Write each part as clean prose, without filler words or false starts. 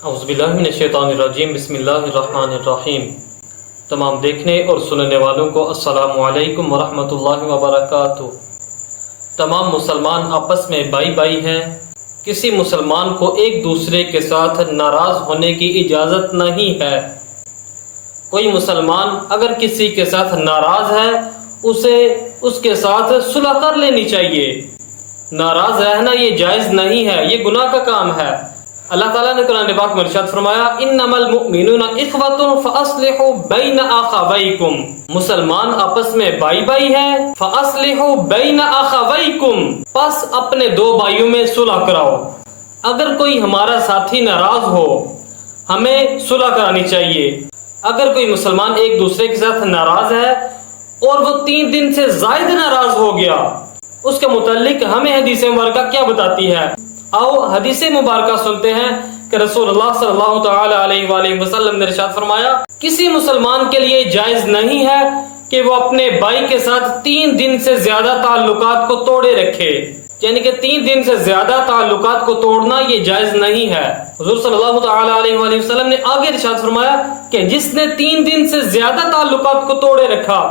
अऊज़ुबिल्लाहिमिनश्शैतानिर्रजीम बिस्मिल्लाहिर्रहमानिर्रहीम। तमाम देखने और सुनने वालों को अस्सलामु अलैकुम वरहमतुल्लाहि वबरकातुहू। तमाम मुसलमान आपस में भाई भाई हैं। किसी मुसलमान को एक दूसरे के साथ नाराज़ होने की इजाज़त नहीं है। कोई मुसलमान अगर किसी के साथ नाराज़ है उसे उसके साथ सुलह कर लेनी चाहिए। नाराज़ रहना ये जायज़ नहीं है, ये गुनाह का काम है। अल्लाह ताला ने कुरान पाक में इरशाद फरमाया, इन्नमल मुमिनूना इख्वतुन फअस्लिहु बैन अखवैकुम। मुसलमान आपस में भाई भाई हैं, फअस्लिहु बैन अखवैकुम, बस अपने दो भाइयों में सुलह कराओ। अगर कोई हमारा साथी नाराज हो हमें सुलह करानी चाहिए। अगर कोई मुसलमान एक दूसरे के साथ नाराज है और वो 3 दिन से ज्यादा नाराज हो गया, उसके मुतालिक हमें हदीस मुबारका क्या बताती है। आओ हदीस मुबारका सुनते हैं कि रसूलुल्लाह सल्लल्लाहु तआला अलैहि वसल्लम ने इरशाद फरमाया, किसी मुसलमान के लिए जायज नहीं है कि वो अपने भाई के साथ 3 दिन से ज्यादा ताल्लुकात को तोड़े रखे। यानी कि 3 दिन से ज्यादा ताल्लुकात को तोड़ना ये जायज नहीं है। हुजूर सल्लल्लाहु तआला अलैहि वसल्लम ने आगे इरशाद फरमाया कि जिसने 3 दिन से ज्यादा ताल्लुकात को तोड़े रखा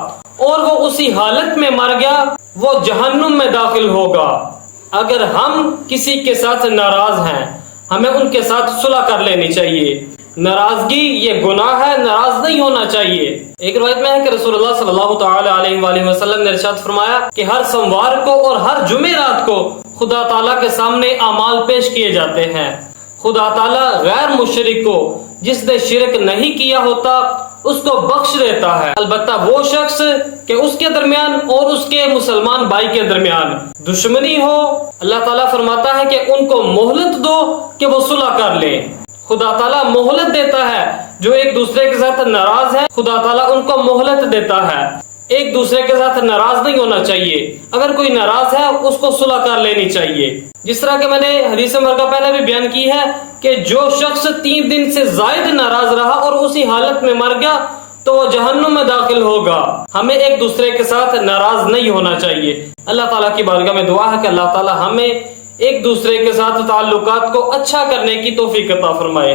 और वो उसी हालत में मर गया, वो जहन्नुम में दाखिल होगा। अगर हम किसी के साथ नाराज हैं हमें उनके साथ सुलह कर लेनी चाहिए। नाराजगी ये गुनाह है, नाराज नहीं होना चाहिए। एक रिवायत में है कि रसूलुल्लाह सल्लल्लाहु तआला अलैहि वसल्लम ने इरशाद फरमाया कि हर सोमवार को और हर जुमेरात को खुदा ताला के सामने अमाल पेश किए जाते हैं। खुदा ताला गैर मुशरिक को, जिसने शिरक नहीं किया होता, उसको बख्श देता है। अलबत्ता वो शख्स कि उसके दरमियान और उसके मुसलमान भाई के दरमियान दुश्मनी हो, अल्लाह ताला फरमाता है कि उनको मोहलत दो कि वो सुलह कर ले। खुदा ताला मोहलत देता है। जो एक दूसरे के साथ नाराज है खुदा ताला उनको मोहलत देता है। एक दूसरे के साथ नाराज नहीं होना चाहिए। अगर कोई नाराज है उसको सुलह कर लेनी चाहिए। जिस तरह के मैंने हदीस मुबारका पहले भी बयान की है कि जो शख्स 3 दिन से ज्यादा नाराज रहा और उसी हालत में मर गया तो वो जहन्नुम में दाखिल होगा। हमें एक दूसरे के साथ नाराज नहीं होना चाहिए। अल्लाह ताला की बारगाह में दुआ है कि अल्लाह ताला हमें एक दूसरे के साथ ताल्लुकात को अच्छा करने की तौफीक अता फरमाए।